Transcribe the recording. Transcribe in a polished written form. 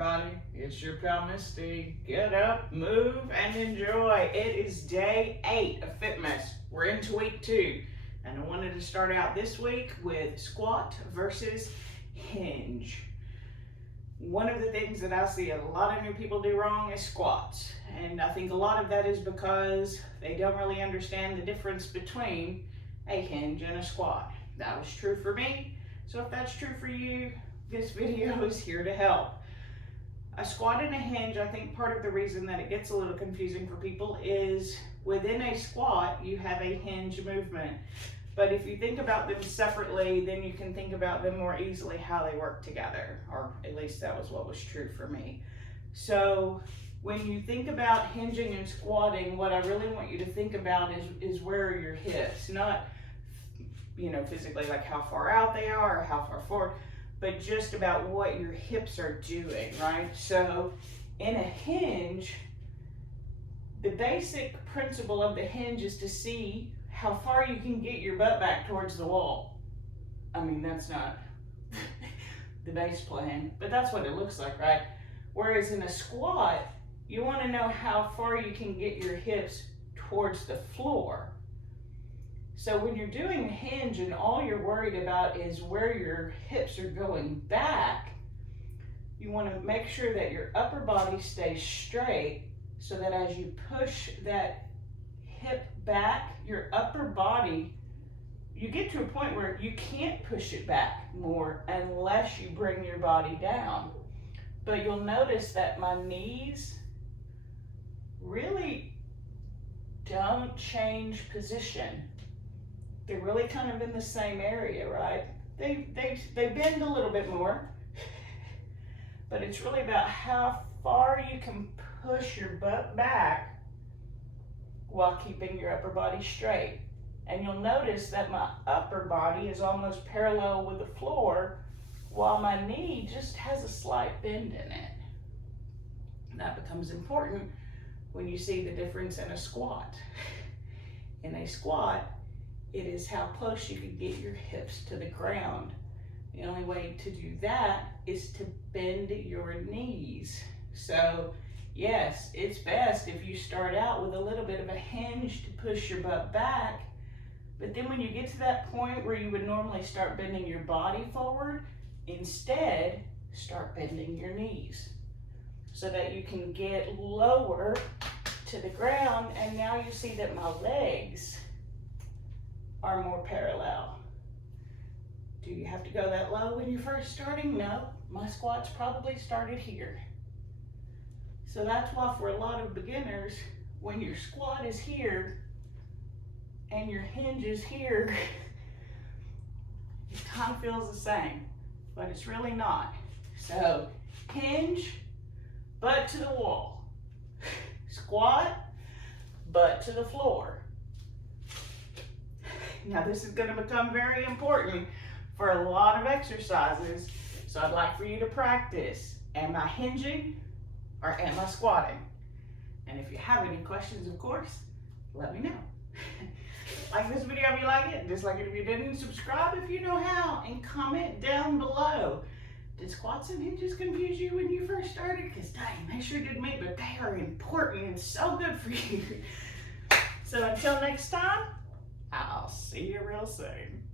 everybody, it's your pal Misty. Get up, move, and enjoy. It is day 8 of FitMas. We're into week 2, and I wanted to start out this week with squat versus hinge. One of the things that I see a lot of new people do wrong is squats, and I think a lot of that is because they don't really understand the difference between a hinge and a squat. That was true for me, so if that's true for you, this video is here to help. A squat and a hinge, I think part of the reason that it gets a little confusing for people is within a squat, you have a hinge movement. But if you think about them separately, then you can think about them more easily how they work together, or at least that was what was true for me. So when you think about hinging and squatting, what I really want you to think about is where are your hips, not physically like how far out they are or how far forward, but just about what your hips are doing, right? So in a hinge, the basic principle of the hinge is to see how far you can get your butt back towards the wall. I mean, that's not the base plan, but that's what it looks like, right? Whereas in a squat, you want to know how far you can get your hips towards the floor. So when you're doing a hinge and all you're worried about is where your hips are going back, you want to make sure that your upper body stays straight so that as you push that hip back, your upper body, you get to a point where you can't push it back more unless you bring your body down. But you'll notice that my knees really don't change position. They're really kind of in the same area, right? They bend a little bit more, but it's really about how far you can push your butt back while keeping your upper body straight. And you'll notice that my upper body is almost parallel with the floor while my knee just has a slight bend in it. And that becomes important when you see the difference in a squat. In a squat, it is how close you can get your hips to the ground. The only way to do that is to bend your knees. So yes, it's best if you start out with a little bit of a hinge to push your butt back, but then when you get to that point where you would normally start bending your body forward, instead start bending your knees so that you can get lower to the ground. And now you see that my legs are more parallel. Do you have to go that low when you're first starting? No, my squats probably started here. So that's why for a lot of beginners, when your squat is here and your hinge is here, it kind of feels the same, but it's really not. So hinge, butt to the wall. Squat, butt to the floor. Now this is going to become very important for a lot of exercises, so I'd like for you to practice. Am I hinging or am I squatting? And if you have any questions, of course, let me know. Like this video if you like it, dislike it if you didn't, subscribe if you know how, and comment down below. Did squats and hinges confuse you when you first started? Because dang, they sure did me, but they are important and so good for you. So until next time, I'll see you real soon.